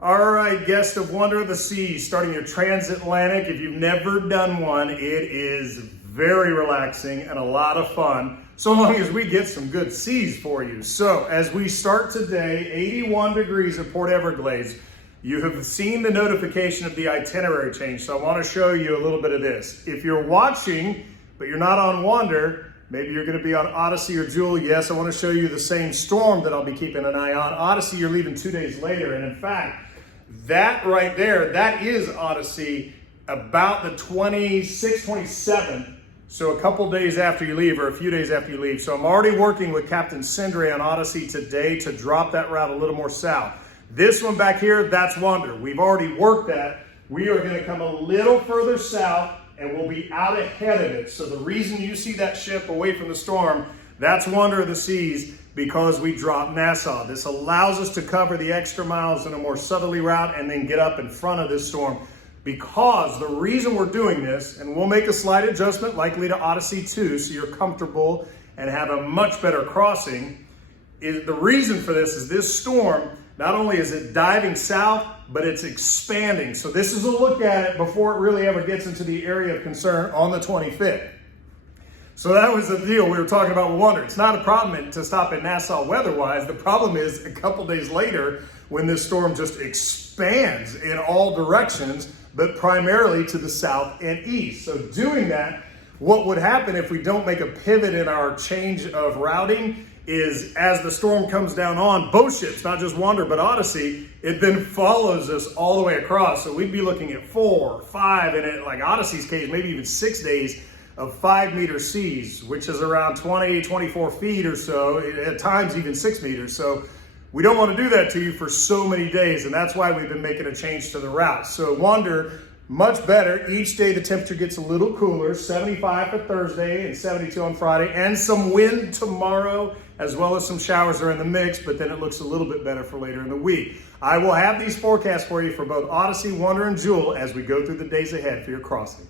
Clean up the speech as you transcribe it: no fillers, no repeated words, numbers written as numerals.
All right, guest of Wonder of the Seas, starting your transatlantic. If you've never done one, it is very relaxing and a lot of fun, so long as we get some good seas for you. So as we start today, 81 degrees at Port Everglades, you have seen the notification of the itinerary change, so I want to show you a little bit of this. If you're watching, but you're not on Wonder, maybe you're going to be on Odyssey or Jewel. Yes, I want to show you the same storm that I'll be keeping an eye on. Odyssey, you're leaving 2 days later, and in fact, that right there, that is Odyssey about the 26th, 27th. So a couple days after you leave, or a few days after you leave. So I'm already working with Captain Sindre on Odyssey today to drop that route a little more south. This one back here, that's Wonder. We've already worked that. We are going to come a little further south and we'll be out ahead of it. So the reason you see that ship away from the storm, that's Wonder of the Seas, because we dropped Nassau. This allows us to cover the extra miles in a more southerly route and then get up in front of this storm. Because the reason we're doing this, and we'll make a slight adjustment likely to Odyssey 2 so you're comfortable and have a much better crossing, is the reason for this is this storm, not only is it diving south, but it's expanding. So this is a look at it before it really ever gets into the area of concern on the 25th. So that was the deal we were talking about with Wonder. It's not a problem to stop at Nassau weather-wise. The problem is a couple days later when this storm just expands in all directions, but primarily to the south and east. So doing that, what would happen if we don't make a pivot in our change of routing is as the storm comes down on both ships, not just Wonder, but Odyssey, it then follows us all the way across. So we'd be looking at 4, 5, and in like Odyssey's case, maybe even 6 days of 5-meter seas, which is around 20, 24 feet or so, at times even 6 meters. So we don't want to do that to you for so many days, and that's why we've been making a change to the route. So Wonder, much better. Each day the temperature gets a little cooler, 75 for Thursday and 72 on Friday, and some wind tomorrow, as well as some showers are in the mix, but then it looks a little bit better for later in the week. I will have these forecasts for you for both Odyssey, Wonder, and Jewel as we go through the days ahead for your crossing.